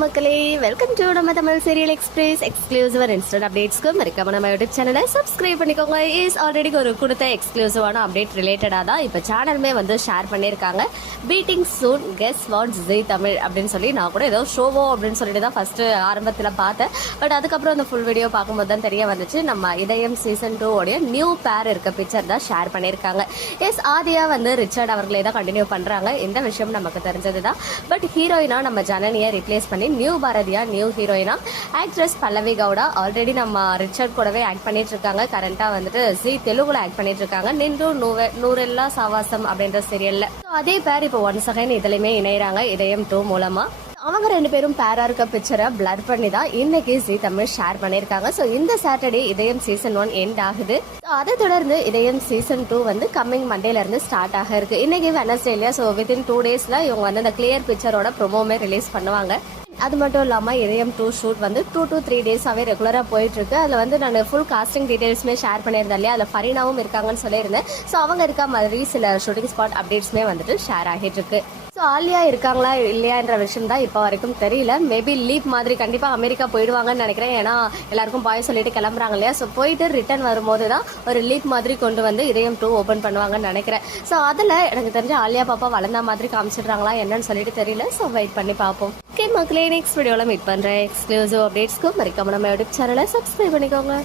மக்களே welcome to நம்ம Tamil serial express exclusive instant அப்டேட்ஸ்க்கு மறக்காம நம்ம யூடியூப் சேனலை சப்ஸ்கிரைப் பண்ணிக்கோங்க. இஸ் ஆல்ரெடி ஒரு கொடுத்த எக்ஸ்க்ளூசிவான அப்டேட் ரிலேட்டடாக தான் இப்போ சேனலுமே வந்து ஷேர் பண்ணியிருக்காங்க. Beating soon guess what Zee Tamil அப்படின்னு சொல்லி நான் கூட ஏதோ ஷோவோ அப்படின்னு சொல்லிட்டு தான் ஃபர்ஸ்ட் ஆரம்பத்தில் பார்த்தேன். பட் அதுக்கப்புறம் அந்த ஃபுல் வீடியோ பார்க்கும்போது தான் தெரிய வந்துச்சு. நம்ம இதயம் சீசன் டூ உடைய நியூ பேர் இருக்க பிக்சர் தான் ஷேர் பண்ணியிருக்காங்க. எஸ் ஆதியா வந்து ரிச்சர்ட் அவர்களே தான் கண்டினியூ பண்ணுறாங்க இந்த விஷயம் நமக்கு தெரிஞ்சது தான் பட் ஹீரோயினா நம்ம ஜனனியை ரிப்ளேஸ் பண்ணி நியூ பாரதியா நியூ ஹீரோயினா. ஆக்ட்ரஸ் பல்லவி கவுடா. ஆல்ரெடி நம்ம ரிச்சர்ட் கூடவே ஆக்ட் பண்ணிட்டு இருக்காங்க. கரண்டா வந்துட்டு ஜி தெலுங்குல ஆக்ட் பண்ணிட்டு இருக்காங்க. நின்று நூவே நூரெல்லா சாவாசம் அப்படின்ற சீரியல்ல அதே பேர் இப்போ ஒன் செகண்ட் இதுலயுமே இணையறாங்க. இதயம் டூ மூலமா. அவங்க ரெண்டு பேரும் பேரா இருக்க பிக்சரை பிளர் பண்ணி தான் இன்னைக்கு ஜி தமிழ் ஷேர் பண்ணியிருக்காங்க. ஸோ இந்த Saturday Idhayam season one end ஆகுது. அதை தொடர்ந்து இதயம் சீசன் டூ வந்து கம்மிங் மண்டேல இருந்து ஸ்டார்ட் ஆக இருக்கு. இன்னைக்கு வெனஸ்டே இல்லையா? ஸோ வித்தின் டூ டேஸ்ல இவங்க வந்து அந்த கிளியர் பிக்சரோட ப்ரொமோமே ரிலீஸ் பண்ணுவாங்க. அது மட்டும் இல்லாமல் இதயம் டூ ஷூட் வந்து டூ டூ த்ரீ டேஸாகவே ரெகுலராக போயிட்டு இருக்கு அதில் வந்து நான் ஃபுல் காஸ்டிங் டீடைல்ஸுமே ஷேர் பண்ணியிருந்தேன் இல்லையா? அதில் ஃபரீனாவும் இருக்காங்கன்னு சொல்லியிருந்தேன். ஸோ அவங்க இருக்க மாதிரி சில ஷூட்டிங் ஸ்பாட் அப்டேட்ஸுமே வந்துட்டு ஷேர் ஆகிட்டு இருக்கு ஆலியா இருக்காங்களா இல்லையான்ற விஷயம் தான் இப்போ வரைக்கும் தெரியல. மேபி லீப் மாதிரி கண்டிப்பாக அமெரிக்கா போயிடுவாங்கன்னு நினைக்கிறேன். ஏன்னா எல்லாருக்கும் பாய் சொல்லிட்டு கிளம்புறாங்க இல்லையா? ஸோ போயிட்டு ரிட்டர்ன் வரும்போது தான் ஒரு லீப் மாதிரி கொண்டு வந்து இதயம் டூ ஓப்பன் பண்ணுவாங்கன்னு நினைக்கிறேன். ஸோ அதில் எனக்கு தெரிஞ்ச ஆலியா பாப்பா வளர்ந்த மாதிரி காமிச்சிடுறாங்களா என்னன்னு சொல்லிட்டு தெரியல. ஸோ வெயிட் பண்ணி பார்ப்போம் ஓகே மக்களே நெக்ஸ்ட் வீடியோவில் மீட் பண்ணுறேன் எக்ஸ்க்ளூசிவ் அப்டேட்ஸ்க்கு மறக்காம நம்ம யூடியூப் சேனலை சப்ஸ்கிரைப் பண்ணிக்கோங்க.